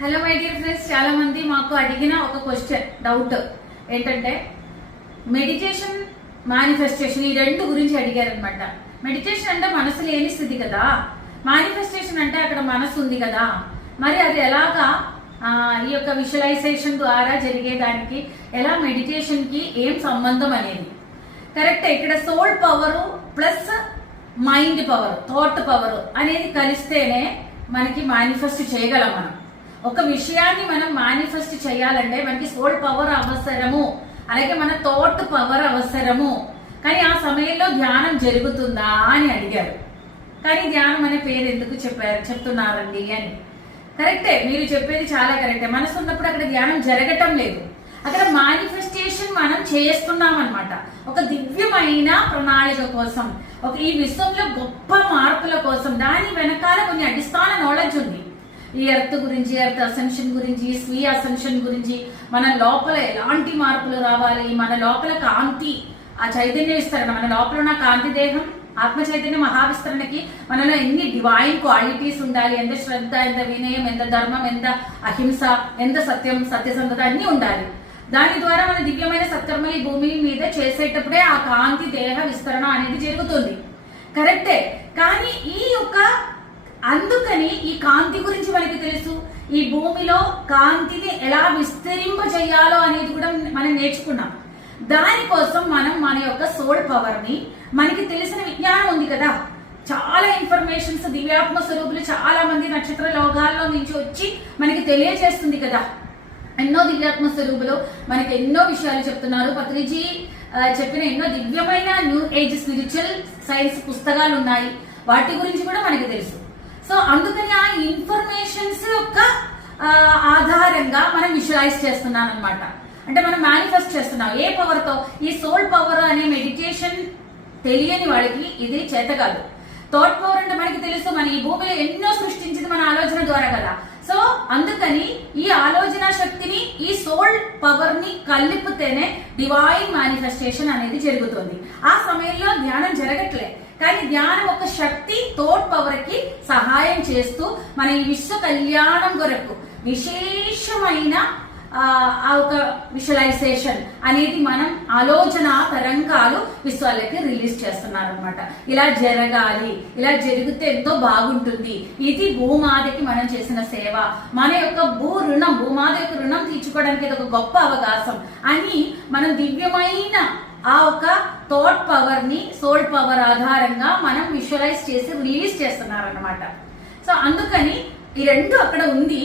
Hello my dear friends చాలా మంది మాకు అడిగిన ఒక క్వశ్చన్ డౌట్ ఏంటంటే మెడిటేషన్ మేనిఫెస్టేషన్ ఈ రెండు గురించి అడిగారు అనమాట మెడిటేషన్ అంటే మనసు లేని స్థితి కదా. మేనిఫెస్టేషన్ అంటే అక్కడ మనసు ఉంది కదా. మరి అది ఎలాగా ఈ యొక్క విజువలైజేషన్ ద్వారా జరిగేదానికి ఎలా మెడిటేషన్కి ఏం సంబంధం అనేది. కరెక్ట్ ఇక్కడ soul power plus mind power thought power అనేది కలిస్తేనే మనకి మేనిఫెస్ట్ చేయగలం మనం. ఒక విషయాన్ని మనం మేనిఫెస్ట్ చేయాలంటే మనకి సోల్ పవర్ అవసరము. అలాగే మన థాట్ పవర్ అవసరము. కానీ ఆ సమయంలో ధ్యానం జరుగుతుందా అని అడిగారు. కానీ ధ్యానం అనే పేరు ఎందుకు చెప్పారు చెప్తున్నారండి అని. కరెక్టే మీరు చెప్పేది చాలా కరెక్టే. మనసు ఉన్నప్పుడు అక్కడ ధ్యానం జరగటం లేదు. అక్కడ మానిఫెస్టేషన్ మనం చేస్తున్నాం అనమాట ఒక దివ్యమైన ప్రణాళిక కోసం ఒక ఈ విశ్వంలో గొప్ప మార్పుల కోసం దాని వెనకాల కొన్ని అడిస్థాన నాలెడ్జ్ ఉంది. ఈ ఎర్త్ గురించి ఎర్త్ అసెన్షన్ గురించి స్వీయ అసెన్షన్ గురించి మన లోపల ఎలాంటి మార్పులు రావాలి? మన లోపల కాంతి ఆ చైతన్య విస్తరణ మన లోపల ఉన్న కాంతి దేహం ఆత్మ చైతన్య మహావిస్తరణకి మనలో ఎన్ని డివైన్ క్వాలిటీస్ ఉండాలి? ఎంత శ్రద్ధ ఎంత వినయం ఎంత ధర్మం ఎంత అహింస ఎంత సత్యం సత్యసంధత అన్ని ఉండాలి. దాని ద్వారా మన దివ్యమైన సత్కర్మలు ఈ భూమి మీద చేసేటప్పుడే ఆ కాంతి దేహ విస్తరణ అనేది జరుగుతుంది. కరెక్టే. కానీ ఈ యొక్క అందుకని ఈ కాంతి గురించి మనకి తెలుసు. ఈ భూమిలో కాంతిని ఎలా విస్తరింపజేయాలో అనేది కూడా మనం నేర్చుకున్నాం. దానికోసం మనం మన యొక్క సోల్ పవర్ని మనకి తెలిసిన విజ్ఞానం ఉంది కదా. చాలా ఇన్ఫర్మేషన్స్ దివ్యాత్మ స్వరూపులు చాలా మంది నక్షత్ర లోకాల్లో నుంచి వచ్చి మనకి తెలియజేస్తుంది కదా. ఎన్నో దివ్యాత్మ స్వరూపులు మనకి ఎన్నో విషయాలు చెప్తున్నారు. పత్రిజీ చెప్పిన ఎన్నో దివ్యమైన న్యూ ఏజ్ స్పిరిచువల్ సైన్స్ పుస్తకాలు ఉన్నాయి. వాటి గురించి కూడా మనకి తెలుసు. సో అందుకని ఆ ఇన్ఫర్మేషన్స్ యొక్క ఆధారంగా మనం విజువలైజ్ చేస్తున్నాం అనమాట అంటే మనం మేనిఫెస్ట్ చేస్తున్నాం. ఏ పవర్తో? ఈ సోల్ పవర్ అనే మెడిటేషన్ తెలియని వాళ్ళకి ఇది చేత కాదు. థాట్ పవర్ అంటే మనకి తెలుసు మన ఈ భూమిలో ఎన్నో సృష్టించింది మన ఆలోచన ద్వారా కదా. సో అందుకని ఈ ఆలోచన శక్తిని ఈ సోల్ పవర్ని కలిపితేనే డివైన్ మేనిఫెస్టేషన్ అనేది జరుగుతుంది. ఆ సమయంలో ధ్యానం జరగట్లే. కానీ ధ్యానం ఒక శక్తి థోట్ పవర్కి సహాయం చేస్తూ మన ఈ విశ్వ కళ్యాణం కొరకు విశేషమైన ఆ ఒక విజువలైజేషన్ అనేది మనం ఆలోచన తరంగాలు విశ్వాలకి రిలీజ్ చేస్తున్నారు అనమాట ఇలా జరగాలి ఇలా జరిగితే ఎంతో బాగుంటుంది. ఇది భూమాతకి మనం చేసిన సేవ. మన యొక్క భూ రుణం భూమాత యొక్క రుణం తీర్చుకోవడానికి ఇది ఒక గొప్ప అవకాశం అని మనం దివ్యమైన ఆ ఒక థాట్ పవర్ని సోల్ పవర్ ఆధారంగా మనం విజువలైజ్ చేసి రిలీజ్ చేస్తున్నారు అనమాట సో అందుకని ఈ రెండు అక్కడ ఉంది